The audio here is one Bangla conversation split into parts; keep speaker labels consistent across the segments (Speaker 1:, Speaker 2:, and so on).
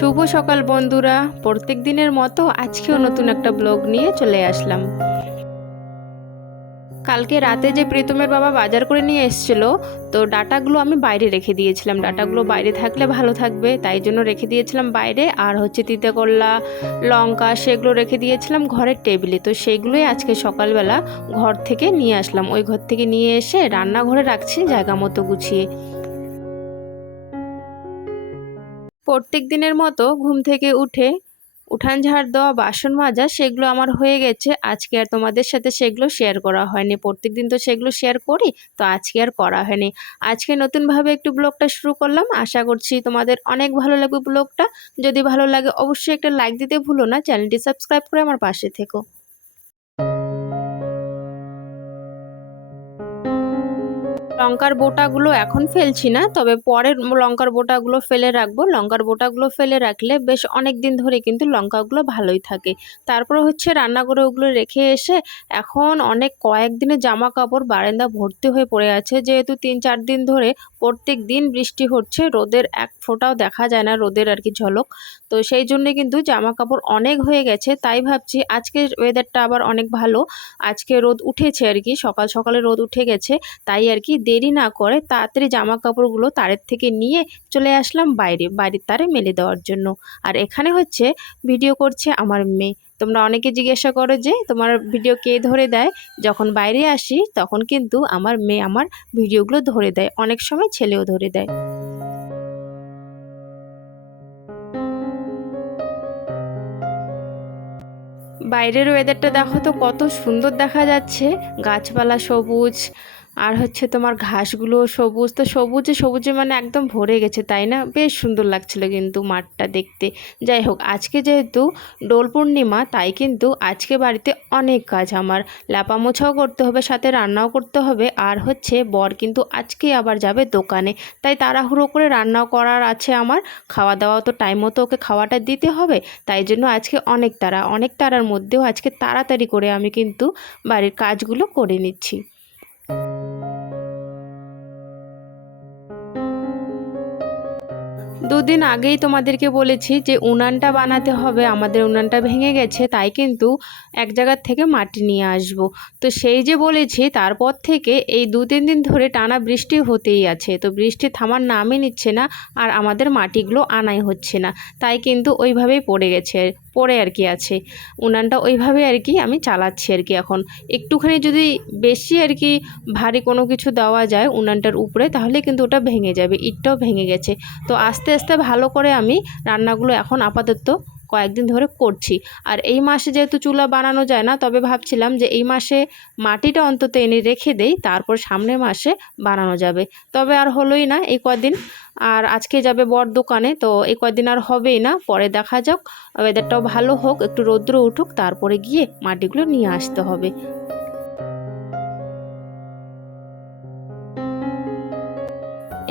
Speaker 1: শুভ সকাল, বন্ধুরা। প্রত্যেক দিনের মতো আজকেও নতুন একটা ব্লগ নিয়ে চলে আসলাম। কালকে রাতে যে প্রীতমের বাবা বাজার করে নিয়ে এসেছিল, তো ডাটাগুলো আমি বাইরে রেখে দিয়েছিলাম। ডাটাগুলো বাইরে থাকলে ভালো থাকবে, তাই জন্য রেখে দিয়েছিলাম বাইরে। আর হচ্ছে তিতে করলা লঙ্কা, সেগুলো রেখে দিয়েছিলাম ঘরের টেবিলে। তো সেগুলোই আজকে সকালবেলা ঘর থেকে নিয়ে আসলাম। ওই ঘর থেকে নিয়ে এসে রান্নাঘরে রাখছি জায়গা মতো গুছিয়ে। প্রত্যেক দিনের মতো ঘুম থেকে উঠে উঠান ঝাড় দেওয়া, বাসন মাজা, সেগুলো আমার হয়ে গেছে। আজকে আর তোমাদের সাথে সেগুলো শেয়ার করা হয়নি। প্রত্যেক দিন তো সেগুলো শেয়ার করি, তো আজকে আর করা হয়নি। আজকে নতুনভাবে একটু ব্লগটা শুরু করলাম। আশা করছি তোমাদের অনেক ভালো লাগবে ব্লগটা। যদি ভালো লাগে, অবশ্যই একটা লাইক দিতে ভুলো না। চ্যানেলটি সাবস্ক্রাইব করে আমার পাশে থেকো। লঙ্কার বোটাগুলো এখন ফেলছি না, তবে পরের লঙ্কার বোটাগুলো ফেলে রাখব। লঙ্কার বোটাগুলো ফেলে রাখলে বেশ অনেক দিন ধরে কিন্তু লঙ্কাগুলো ভালোই থাকে। তারপর হচ্ছে রান্না করে ওগুলো রেখে এসে এখন অনেক কয়েকদিনের জামা কাপড় বারান্দা ভর্তি হয়ে পড়ে আছে। যেহেতু তিন চার দিন ধরে প্রত্যেক দিন বৃষ্টি হচ্ছে, রোদের এক ফোঁটাও দেখা যায় না রোদের আর কি ঝলক। তো সেই জন্য কিন্তু জামা কাপড় অনেক হয়ে গেছে, তাই ভাবছি আজকের ওয়েদারটা আবার অনেক ভালো। আজকে রোদ উঠেছে আর কি, সকাল সকালে রোদ উঠে গেছে, তাই আর কি দেরি না করে তাড়াতাড়ি জামা কাপড়গুলো তারের থেকে নিয়ে চলে আসলাম বাইরে, বাড়ির তারে মেলে দেওয়ার জন্য। আর এখানে হচ্ছে ভিডিও করছে আমার মেয়ে। তোমরা অনেকে জিজ্ঞাসা করো যে, তোমার ভিডিও কে ধরে দেয়? যখন বাইরে আসি, তখন কিন্তু আমার মেয়ে আমার ভিডিওগুলো ধরে দেয়। অনেক সময় ছেলেও ধরে দেয়। বাইরের ওয়েদারটা দেখো তো কত সুন্দর দেখা যাচ্ছে। গাছপালা সবুজ আর হচ্ছে তোমার ঘাসগুলো সবুজ, তো সবুজে সবুজে মানে একদম ভরে গেছে, তাই না? বেশ সুন্দর লাগছিল কিন্তু মাঠটা দেখতে। যাই হোক, আজকে যেহেতু দোল পূর্ণিমা, তাই কিন্তু আজকে বাড়িতে অনেক কাজ আমার। ল্যাপা মোছাও করতে হবে, সাথে রান্নাও করতে হবে, আর হচ্ছে বর কিন্তু আজকে আবার যাবে দোকানে। তাই তাড়াহুড়ো করে রান্নাও করার আছে আমার। খাওয়া দাওয়া তো টাইম মতো ওকে খাওয়াটা দিতে হবে, তাই জন্য আজকে অনেক তারা অনেক তারার মধ্যেও আজকে তাড়াতাড়ি করে আমি কিন্তু বাড়ির কাজগুলো করে নিচ্ছি। দুদিন আগেই তোমাদেরকে বলেছি যে উনানটা বানাতে হবে, আমাদের উনানটা ভেঙে গেছে, তাই কিন্তু এক জায়গার থেকে মাটি নিয়ে আসব। তো সেই যে বলেছি, তারপর থেকে এই দু তিন দিন ধরে টানা বৃষ্টি হতেই আছে। তো বৃষ্টি থামার নামই নিচ্ছে না, আর আমাদের মাটিগুলো আনাই হচ্ছে না। তাই কিন্তু ওইভাবেই পড়ে গেছে। পড়ে আর কি আছে। উনানটা ওইভাবে আর কি আমি চালাচ্ছি আর কি এখন। একটুখানি যদি বেশি আর কি ভারী কোনো কিছু দেওয়া যায় উনানটার উপরে, তাহলে কিন্তু ওটা ভেঙে যাবে, ইটটাও ভেঙে গেছে। তো আস্তে আস্তে ভালো করে আমি রান্নাগুলো এখন আপাতত কয়েকদিন ধরে করছি। আর এই মাসে যেহেতু চুলা বানানো যায় না, তবে ভাবছিলাম যে এই মাসে মাটিটা অন্তত এনে রেখে দেই, তারপর সামনের মাসে বানানো যাবে। তবে আর হলোই না এই কদিন। আর আজকে যাবে বর দোকানে, তো এই কদিন আর হবেই না, পরে দেখা যাক। ওয়েদারটাও ভালো হোক, একটু রৌদ্র উঠুক, তারপরে গিয়ে মাটিগুলো নিয়ে আসতে হবে।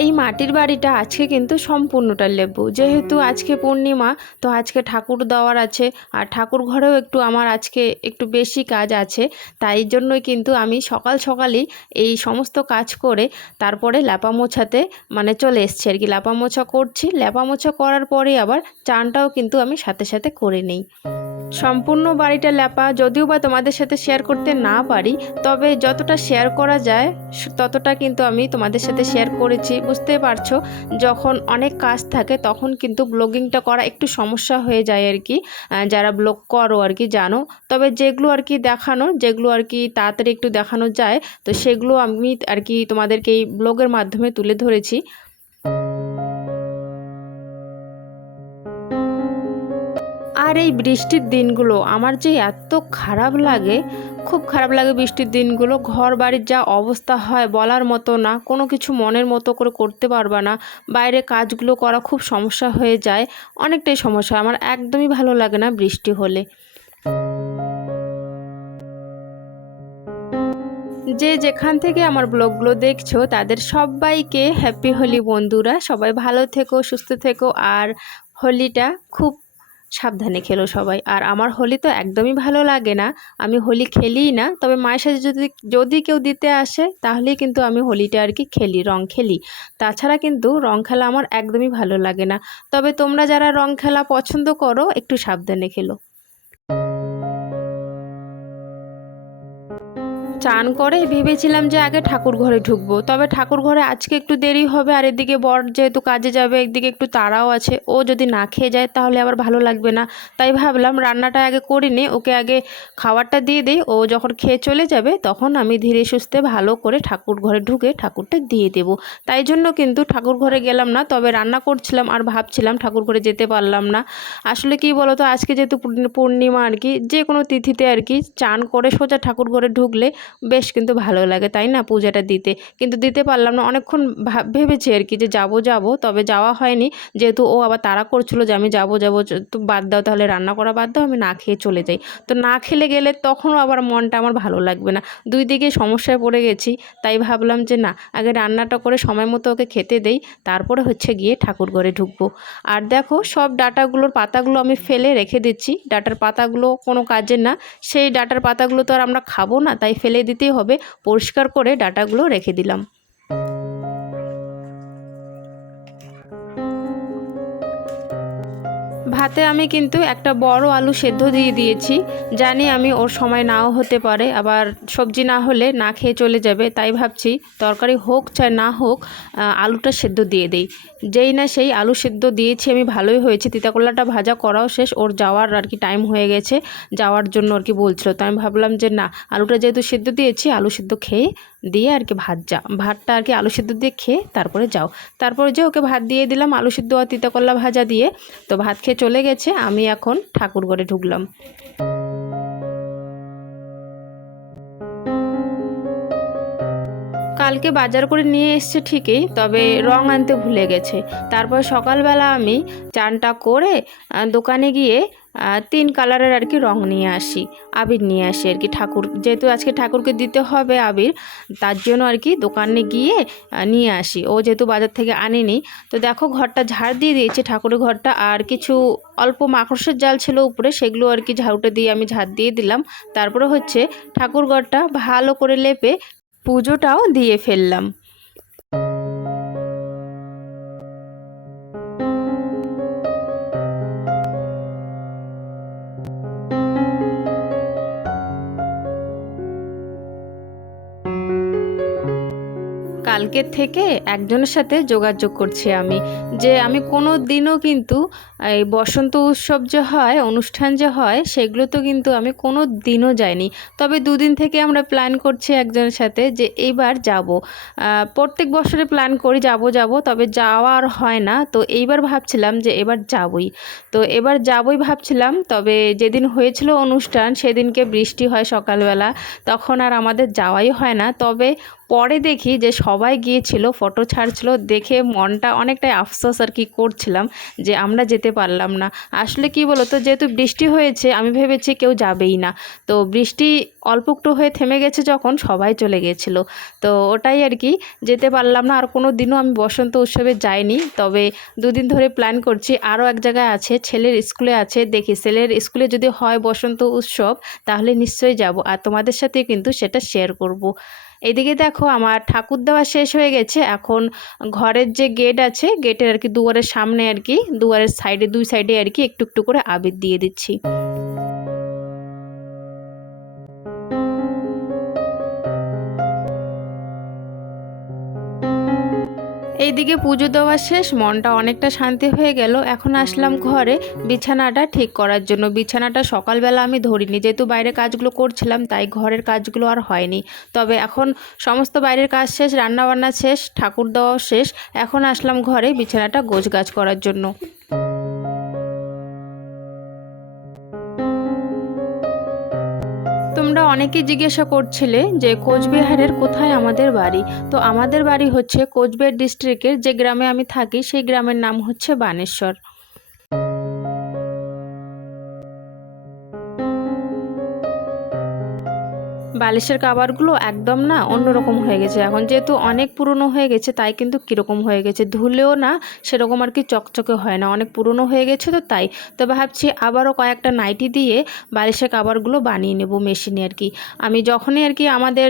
Speaker 1: এই মাটির বাড়িটা আজকে কিন্তু সম্পূর্ণটা লেবু। যেহেতু আজকে পূর্ণিমা, তো আজকে ঠাকুর দেওয়ার আছে। আর ঠাকুর ঘরেও একটু আমার আজকে একটু বেশি কাজ আছে। তাই জন্যই কিন্তু আমি সকাল সকালেই এই সমস্ত কাজ করে তারপরে ল্যাপা মোছাতে মানে চলে এসছি আর কি। ল্যাপা মোছা করছি। ল্যাপা মোছা করার পরে আবার চানটাও কিন্তু আমি সাথে সাথে করে নেই। সম্পূর্ণ বাড়িটা ল্যাপা, যদিও বা তোমাদের সাথে শেয়ার করতে না পারি, তবে যতটা শেয়ার করা যায় ততটা কিন্তু আমি তোমাদের সাথে শেয়ার করেছি, বুঝতে পারছ? যখন অনেক কাজ থাকে, তখন কিন্তু ব্লগিংটা করা একটু সমস্যা হয়ে যায় আর কি যারা ব্লগ করো আর কি, জানো? তবে যেগুলো আর কি দেখানো, যেগুলো আর কি তাড়াতাড়ি একটু দেখানো যায়, তো সেগুলো আমি আর কি তোমাদেরকে এই ব্লগের মাধ্যমে তুলে ধরেছি। আর এই বৃষ্টির দিনগুলো আমার যে এত খারাপ লাগে, খুব খারাপ লাগে বৃষ্টির দিনগুলো। ঘর বাড়ির যা অবস্থা হয় বলার মতো না, কোনো কিছু মনের মতো করে করতে পারবা না। বাইরে কাজগুলো করা খুব সমস্যা হয়ে যায়, অনেকটাই সমস্যা। আমার একদমই ভালো লাগে না বৃষ্টি হলে। যে যেখান থেকে আমার ব্লগগুলো দেখছ, তাদের সবাইকে হ্যাপি হোলি বন্ধুরা। সবাই ভালো থেকো, সুস্থ থেকো। আর হোলিটা খুব সাবধানে খেলো সবাই। আর আমার হোলি তো একদমই ভালো লাগে না। আমি হোলি খেলিই না। তবে মায়ের সাথে যদি যদি কেউ দিতে আসে, তাহলেই কিন্তু আমি হোলিটা আর কি খেলি, রং খেলি। তাছাড়া কিন্তু রং খেলা আমার একদমই ভালো লাগে না। তবে তোমরা যারা রং খেলা পছন্দ করো, একটু সাবধানে খেলো। চান করে, ভেবেছিলাম যে আগে ঠাকুর ঘরে ঢুকবো। তবে ঠাকুর ঘরে আজকে একটু দেরি হবে, আর এদিকে বর যেহেতু কাজে যাবে একদিকে একটু তাড়াও আছে, ও যদি না খেয়ে যায় তাহলে আবার ভালো লাগবে না। তাই ভাবলাম রান্নাটা আগে করি করিনি ওকে আগে খাবারটা দিয়ে দিই, ও যখন খেয়ে চলে যাবে তখন আমি ধীরে সুস্থে ভালো করে ঠাকুর ঘরে ঢুকে ঠাকুরটা দিয়ে দেবো। তাই জন্য কিন্তু ঠাকুর ঘরে গেলাম না, তবে রান্না করছিলাম আর ভাবছিলাম ঠাকুর ঘরে যেতে পারলাম না। আসলে কি বলতো, আজকে যেহেতু পূর্ণিমা আর কি, যে কোনো তিথিতে আর কি চান করে সোজা ঠাকুর ঘরে ঢুকলে বেশ কিন্তু ভালো লাগে, তাই না? পূজাটা দিতে। কিন্তু দিতে পারলাম না। অনেকক্ষণ ভেবেছি আর কি যে যাব যাব, তবে যাওয়া হয়নি। যেহেতু ও আবার তাড়া করছিল যে আমি যাব যাব তো বাদ দাও তাহলে রান্না করা বাদ দাও, আমি না খেয়ে চলে যাই। তো না খেলে গেলে তখনও আবার মনটা আমার ভালো লাগবে না। দুই দিকে সমস্যায় পড়ে গেছি, তাই ভাবলাম যে না, আগে রান্নাটা করে সময় মতো ওকে খেতে দেই, তারপরে হচ্ছে গিয়ে ঠাকুর ঘরে ঢুকবো। আর দেখো, সব ডাটাগুলোর পাতাগুলো আমি ফেলে রেখে দিচ্ছি। ডাটার পাতাগুলো কোনো কাজের না। সেই ডাটার পাতাগুলো তো আর আমরা খাব না, তাই ফেলে দিতেই হবে। পরিষ্কার করে ডাটাগুলো রেখে দিলাম। ভাতে আমি কিন্তু একটা বড় আলু সেদ্ধ দিয়ে দিয়েছি। জানি আমি ওর সময় নাও হতে পারে, আবার সবজি না হলে না খেয়ে চলে যাবে, তাই ভাবছি তরকারি হোক চাই না হোক আলুটা সেদ্ধ দিয়ে দেই। যেই না সেই আলু সেদ্ধ দিয়েছি, আমি ভালোই হয়েছে। তিতাকলাটা ভাজা করাও শেষ, ওর যাওয়ার আর কি টাইম হয়ে গেছে, যাওয়ার জন্য আর কি বলছিল। তো আমি ভাবলাম যে না, আলুটা যেহেতু সেদ্ধ দিয়েছি, আলু সেদ্ধ খেয়ে দিয়ে আর কি ভাত যা, ভাতটা আর কি আলু সেদ্ধ দিয়ে খেয়ে তারপরে যাও। তারপরে যে ওকে ভাত দিয়ে দিলাম, আলু সিদ্ধ আর তিতাকলা ভাজা দিয়ে। তো ভাত খেয়ে চলে গেছে, আমি এখন ঠাকুর ঘরে ঢুকলাম। কালকে বাজার করে নিয়ে এসছে ঠিকই, তবে রং আনতে ভুলে গেছে। তারপর সকালবেলা আমি চানটা করে দোকানে গিয়ে তিন কালারের আর কি রং নিয়ে আসি, আবির নিয়ে আসি আর কি ঠাকুর, যেহেতু আজকে ঠাকুরকে দিতে হবে আবির, তার জন্য আর কি দোকানে গিয়ে নিয়ে আসি। ও যেহেতু বাজার থেকে আনেনি, তো দেখো ঘরটা ঝাড় দিয়ে দিয়েছে ঠাকুরের ঘরটা, আর কিছু অল্প মাকড়সার জাল ছিল উপরে, সেগুলো আর কি ঝাড়ুটা দিয়ে আমি ঝাড় দিয়ে দিলাম। তারপরে হচ্ছে ঠাকুর ঘরটা ভালো করে লেপে পুজোটাও দিয়ে ফেললাম। কালকের থেকে একজনের সাথে যোগাযোগ করছি আমি। যে আমি কোনো দিনও কিন্তু, এই বসন্ত উৎসব যে হয়, অনুষ্ঠান যে হয়, সেগুলো তো কিন্তু আমি কোনো দিনও যাইনি। তবে দুদিন থেকে আমরা প্ল্যান করছি একজনের সাথে যে এইবার যাব। প্রত্যেক বছরে প্ল্যান করি যাব যাব, তবে যাওয়া আর হয় না। তো এইবার ভাবছিলাম যে এবার যাবই। তো এবার যাবই ভাবছিলাম, তবে যেদিন হয়েছিল অনুষ্ঠান, সেদিনকে বৃষ্টি হয় সকালবেলা। তখন আর আমাদের যাওয়াই হয় না। তবে পরে দেখি যে সবাই গিয়েছিল ফটো ছাড়ছিল, দেখে মনটা অনেকটাই আফসোস আর কি করছিলাম যে আমরা যেতে পারলাম না। আসলে কি বলতো, যেহেতু বৃষ্টি হয়েছে, আমি ভেবেছি কেউ যাবেই না। তো বৃষ্টি অল্প একটু হয়ে থেমে গেছে যখন সবাই চলে গেছিল। তো ওটাই আর কি, যেতে পারলাম না, আর কোনো দিনও আমি বসন্ত উৎসবে যাইনি। তবে দুদিন ধরে প্ল্যান করছি, আরও এক জায়গায় আছে, ছেলের স্কুলে আছে। দেখি, ছেলের স্কুলে যদি হয় বসন্ত উৎসব, তাহলে নিশ্চয়ই যাব। আর তোমাদের সাথে কিন্তু সেটা শেয়ার করব। এদিকে দেখো আমার ঠাকুর দেওয়া শেষ হয়ে গেছে। এখন ঘরের যে গেট আছে, গেটের আর কি দুয়ারের সামনে আর কি, দুয়ারের সাইডে দুই সাইডে আর কি একটু একটু করে আবির দিয়ে দিচ্ছি। এইদিকে পুজো দেওয়া শেষ, মনটা অনেকটা শান্তি হয়ে গেল। এখন আসলাম ঘরে, বিছানাটা ঠিক করার জন্য। বিছানাটা সকালবেলা আমি ধরিনি, যেহেতু বাইরে কাজগুলো করছিলাম, তাই ঘরের কাজগুলো আর হয়নি। তবে এখন সমস্ত বাইরের কাজ শেষ, রান্নাবান্না শেষ, ঠাকুর দেওয়াও শেষ। এখন আসলাম ঘরে বিছানাটা গোছগাছ করার জন্য। তোমরা অনেকে জিজ্ঞাসা করছিলে যে কোচবিহারের কোথায় আমাদের বাড়ি। তো আমাদের বাড়ি হচ্ছে কোচবিহার ডিস্ট্রিক্টের যে গ্রামে আমি থাকি, সেই গ্রামের নাম হচ্ছে বানেশ্বর। বালিশের কাবারগুলো একদম না অন্যরকম হয়ে গেছে। এখন যেহেতু অনেক পুরনো হয়ে গেছে, তাই কিন্তু কীরকম হয়ে গেছে? ধুলেও না সেরকম আর কি চকচকে হয় না। অনেক পুরনো হয়ে গেছে তো তাই। তো ভাবছি আবারও কয়েকটা নাইটি দিয়ে বালিশের কাবারগুলো বানিয়ে নেব মেশিনে আর কি। আমি যখনই আর কি আমাদের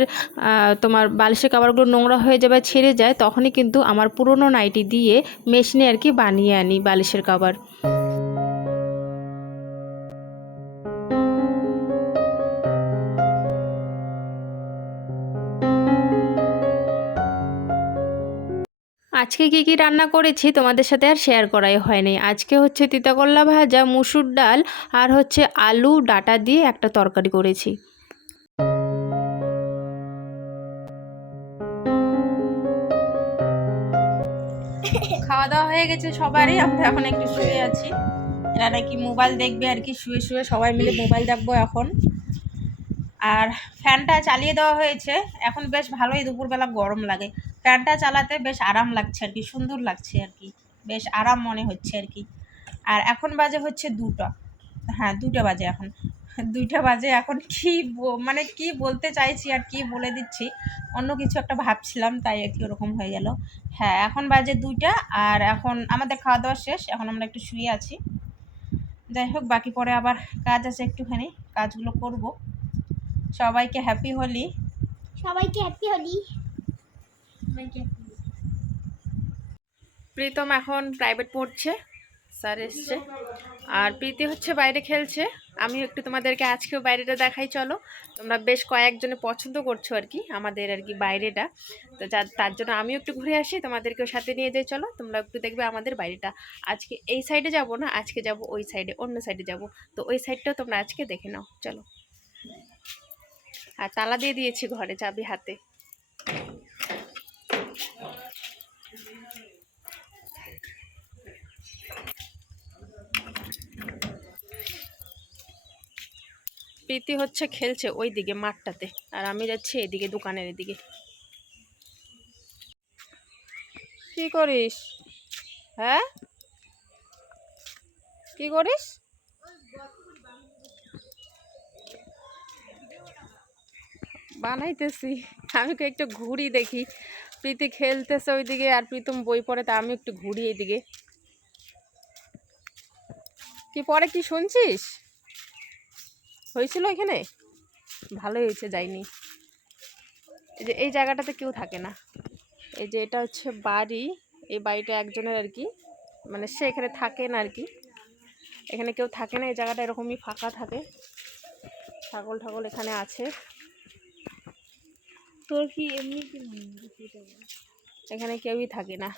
Speaker 1: তোমার বালিশের কাবারগুলো নোংরা হয়ে যাবে, ছেড়ে যায়, তখনই কিন্তু আমার পুরনো নাইটি দিয়ে মেশিনে আর কি বানিয়ে আনি বালিশের কাবার। আজকে কি কি রান্না করেছি তোমাদের সাথে আর শেয়ার করাই হয়নি। আজকে হচ্ছে তিতাকল্লা ভাজা, মুসুর ডাল আর হচ্ছে আলু, ডাটা দিয়ে একটা তরকারি করেছি।
Speaker 2: খাওয়া দাওয়া হয়ে গেছে সবারই, আমরা এখন একটু শুয়ে আছি। এরা নাকি মোবাইল দেখবে আর কি, শুয়ে শুয়ে সবাই মিলে মোবাইল দেখব এখন। আর ফ্যানটা চালিয়ে দেওয়া হয়েছে। এখন বেশ ভালোই দুপুরবেলা গরম লাগে। ফ্যানটা চালাতে বেশ আরাম লাগছে আর কি, সুন্দর লাগছে আর কি, বেশ আরাম মনে হচ্ছে আর কি। আর এখন বাজে হচ্ছে দুটো। হ্যাঁ দুটো বাজে এখন। দুইটা বাজে এখন কি মানে কি বলতে চাইছি আর কি বলে দিচ্ছি। অন্য কিছু একটা ভাবছিলাম, তাই কি ওরকম হয়ে গেল। হ্যাঁ এখন বাজে দুইটা আর এখন আমাদের খাওয়া দাওয়া শেষ, এখন আমরা একটু শুয়ে আছি। যাই হোক, বাকি পরে আবার কাজ আছে একটুখানি, কাজগুলো করব। সবাইকে হ্যাপি হোলি।
Speaker 3: সবাইকে হ্যাপি হোলি।
Speaker 1: প্রীতম এখন প্রাইভেট পড়ছে স্যার এসছে। আর প্রীতি হচ্ছে বাইরে খেলছে। আমিও একটু তোমাদেরকে আজকেও বাইরেটা দেখাই, চলো। তোমরা বেশ কয়েকজনে পছন্দ করছ আর কি, আমাদের আর কি বাইরেটা। তো তার জন্য আমিও একটু ঘুরে আসি, তোমাদেরকেও সাথে নিয়ে যাই, চলো। তোমরা একটু দেখবে আমাদের বাইরেটা। আজকে এই সাইডে যাব না, আজকে যাব ওই সাইডে অন্য সাইডে যাব। তো ওই সাইডটাও তোমরা আজকে দেখে নাও, চলো। আর তালা দিয়ে দিয়েছি ঘরে, চাবি হাতে। প্রীতি হচ্ছে খেলছে ওই দিকে মাঠটাতে। আর আমি যাচ্ছি এদিকে, দোকানের এদিকে। কি করিস? হ্যাঁ? কি করিস? বানাইতেছি। আমি একটু ঘুরি দেখি। প্রীতি খেলতেছে ওইদিকে আর প্রীতম বই পড়ে, তা আমি একটু ঘুরি এইদিকে। কি পরে কি শুনছিস? হয়েছিল এখানে? ভালোই হয়েছে যাইনি। এই যে এই জায়গাটাতে কেউ থাকে না। এই যে এটা হচ্ছে বাড়ি। এই বাড়িটা একজনের আর কি। মানে সে এখানে থাকে না আর কি। এখানে কেউ থাকে না এই জায়গাটা এরকমই ফাঁকা থাকে। ছাগল ঠাগল এখানে আছে।
Speaker 3: তোর কি এমনি
Speaker 1: এখানে কেউই থাকে না।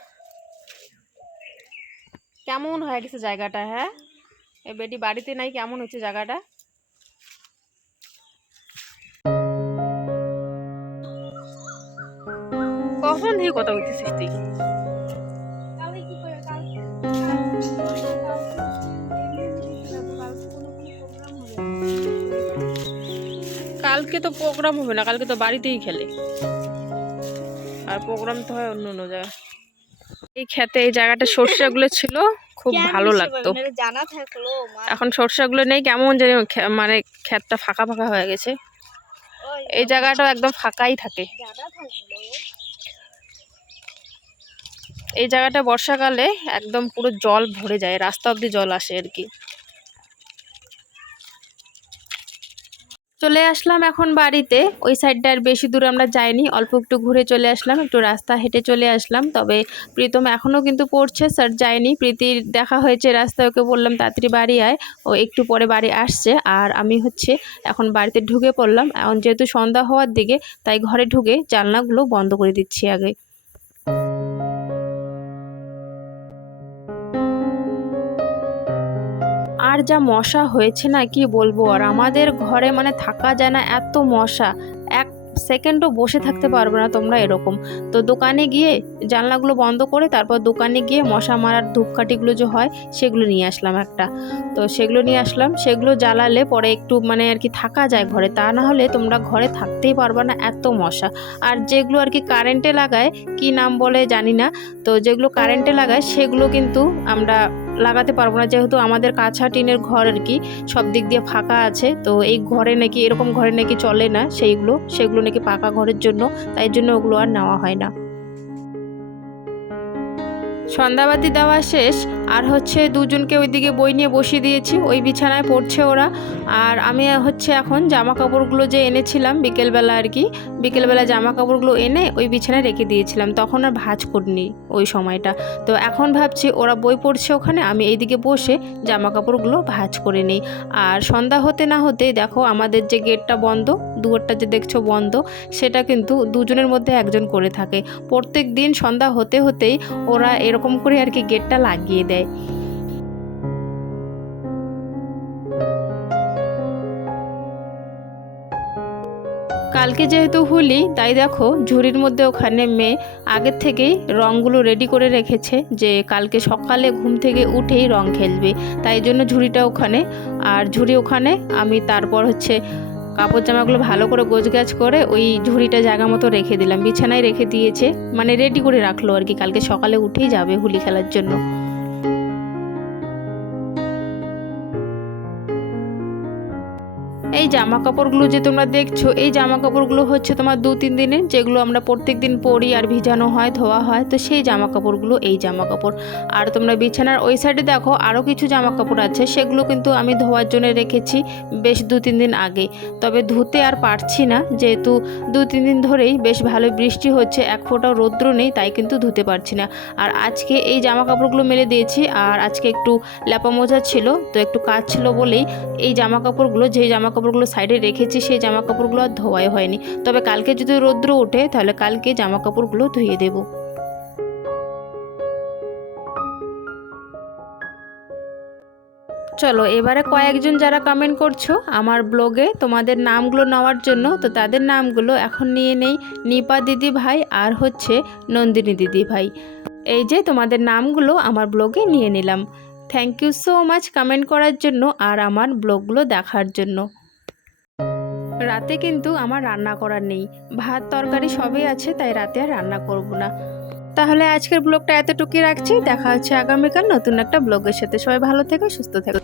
Speaker 1: কেমন হয়ে গেছে জায়গাটা হ্যাঁ? এই বেটি বাড়িতে নাই কেমন হচ্ছে জায়গাটা? কখন থেকে কথা বলতেছিস তুই
Speaker 3: কালকে
Speaker 1: তো প্রোগ্রাম হবে না কালকে তো বাড়িতেই খেলে। আর প্রোগ্রাম তো হয় অন্য অন্য জায়গায়। এই খেতে এই জায়গাটা সর্ষেগুলো ছিল খুব ভালো লাগতো।
Speaker 3: জানা থাকল মা।
Speaker 1: এখন সর্ষেগুলো নেই কেমন জানি মানে ক্ষেতটা ফাঁকা ফাঁকা হয়ে গেছে। এই জায়গাটাও একদম ফাঁকাই থাকে।
Speaker 3: জানা থাকল।
Speaker 1: এই জায়গাটা বর্ষাকালে একদম পুরো জল ভরে যায়, রাস্তা অবধি জল আসে আর কি। চলে আসলাম এখন বাড়িতে, ওই সাইডটা আর বেশি দূর আমরা যাইনি, অল্প একটু ঘুরে চলে আসলাম, একটু রাস্তা হেঁটে চলে আসলাম, তবে প্রীতম এখনও কিন্তু পড়ছে স্যার যায়নি, প্রীতির দেখা হয়েছে রাস্তায়, ওকে বললাম, তাড়াতাড়ি বাড়ি আয়। ও একটু পরে বাড়ি আসছে, আর আমি হচ্ছে এখন বাড়িতে ঢুকে পড়লাম, এখন যেহেতু সন্ধ্যা হওয়ার দিকে, তাই ঘরে ঢুকে জানলাগুলো বন্ধ করে দিচ্ছি আগে। যা মশা হয়েছে না কি বলব? আর আমাদের ঘরে মানে থাকা যায় না, এত মশা। এক সেকেন্ডও বসে থাকতে পারবে না তোমরা এরকম। তো দোকানে গিয়ে জানলাগুলো বন্ধ করে তারপর দোকানে গিয়ে মশা মারার ধূপকাঠিগুলো যে হয়, সেগুলো নিয়ে আসলাম একটা। তো সেগুলো নিয়ে আসলাম, সেগুলো জ্বালালে পরে একটু মানে আর কি থাকা যায় ঘরে। তা না হলে তোমরা ঘরে থাকতেই পারবে না, এত মশা। আর যেগুলো আর কি কারেন্টে লাগায়, কি নাম বলে জানি না। তো যেগুলো কারেন্টে লাগায়, সেগুলো কিন্তু আমরা লাগাতে পারব না। যেহেতু আমাদের কাছা টিনের ঘর আর কি, সব দিক দিয়ে ফাঁকা আছে, তো এই ঘরে নাকি, এরকম ঘরে নাকি চলে না সেইগুলো, সেগুলো নাকি পাকা ঘরের জন্য, তাই জন্য ওগুলো আর নেওয়া হয় না। সন্ধ্যাবাতি দেওয়া শেষ, আর হচ্ছে দুজনকে ওইদিকে বই নিয়ে বসিয়ে দিয়েছি, ওই বিছানায় পড়ছে ওরা। আর আমি হচ্ছে এখন জামা কাপড়গুলো যে এনেছিলাম বিকেলবেলা আর কি, বিকেলবেলা জামা কাপড়গুলো এনে ওই বিছানায় রেখে দিয়েছিলাম, তখন আর ভাঁজ করিনি ওই সময়টা। তো এখন ভাবছি ওরা বই পড়ছে ওখানে, আমি এইদিকে বসে জামা কাপড়গুলো ভাঁজ করে নিই। আর সন্ধ্যা হতে না হতেই দেখো আমাদের যে গেটটা বন্ধ দুয়ারটা যে দেখছ বন্ধ, সেটা কিন্তু দুজনের মধ্যে একজন করে থাকে। প্রত্যেক দিন সন্ধ্যা হতে হতেই ওরা এরকম করে আর কি গেটটা লাগিয়ে দেয়। কালকে যেহেতু হোলি, তাই দেখো ঝুড়ির মধ্যে ওখানে মেয়ে আগের থেকেই রঙগুলো রেডি করে রেখেছে যে কালকে সকালে ঘুম থেকে উঠেই রং খেলবে। তাই জন্য ঝুড়িটা ওখানে, আর ঝুড়ি ওখানে, আমি তারপর হচ্ছে কাপড় জামাগুলো ভালো করে গোছগাছ করে ওই ঝুড়িটা জায়গা মতো রেখে দিলাম। বিছানায় রেখে দিয়েছে। মানে রেডি করে রাখল আর কি। কালকে সকালে উঠেই যাবে হোলি খেলার জন্য। এই জামা কাপড়গুলো যে তোমরা দেখছ, এই জামা কাপড়গুলো হচ্ছে তোমার দু তিন দিনের যেগুলো আমরা প্রত্যেক দিন পরি আর ভিজানো হয়, ধোয়া হয়, তো সেই জামা কাপড়গুলো এই জামা কাপড় আর তোমরা বিছানার ওই সাইডে দেখো আরও কিছু জামা কাপড় আছে, সেগুলো কিন্তু আমি ধোয়ার জন্য রেখেছি বেশ দু তিন দিন আগে। তবে ধুতে আর পারছি না, যেহেতু দু তিন দিন ধরেই বেশ ভালো বৃষ্টি হচ্ছে, এক ফোঁটাও রৌদ্র নেই, তাই কিন্তু ধুতে পারছি না। আর আজকে এই জামা কাপড়গুলো মেলে দিয়েছি, আর আজকে একটু ল্যাপা মোজা ছিল, তো একটু কাজ ছিল বলেই এই জামা কাপড়গুলো যে জামা কাপড়গুলো সাইডে রেখেছি, সেই জামা কাপড়গুলো আর ধোয়াই হয়নি। তবে কালকে যদি রৌদ্র ওঠে, তাহলে কালকে জামা কাপড়গুলো ধুয়ে দেব। চলো, এবারে কয়েকজন যারা কমেন্ট করছ আমার ব্লগে তোমাদের নামগুলো নেওয়ার জন্য, তো তাদের নামগুলো এখন নিয়ে নেই। নিপা দিদি ভাই আর হচ্ছে নন্দিনী দিদি ভাই। এই যে তোমাদের নামগুলো আমার ব্লগে নিয়ে নিলাম। Thank you so much comment করার জন্য আর আমার ব্লগগুলো দেখার জন্য। রাতে কিন্তু আমার রান্না করার নেই। ভাত, তরকারি সবই আছে, তাই রাতে আর রান্না করব না। তাহলে আজকের ব্লগটা এতটুকুই রাখছি। দেখা হচ্ছে আগামীকাল নতুন একটা ব্লগের সাথে। সবাই ভালো থেকো, সুস্থ থেকো।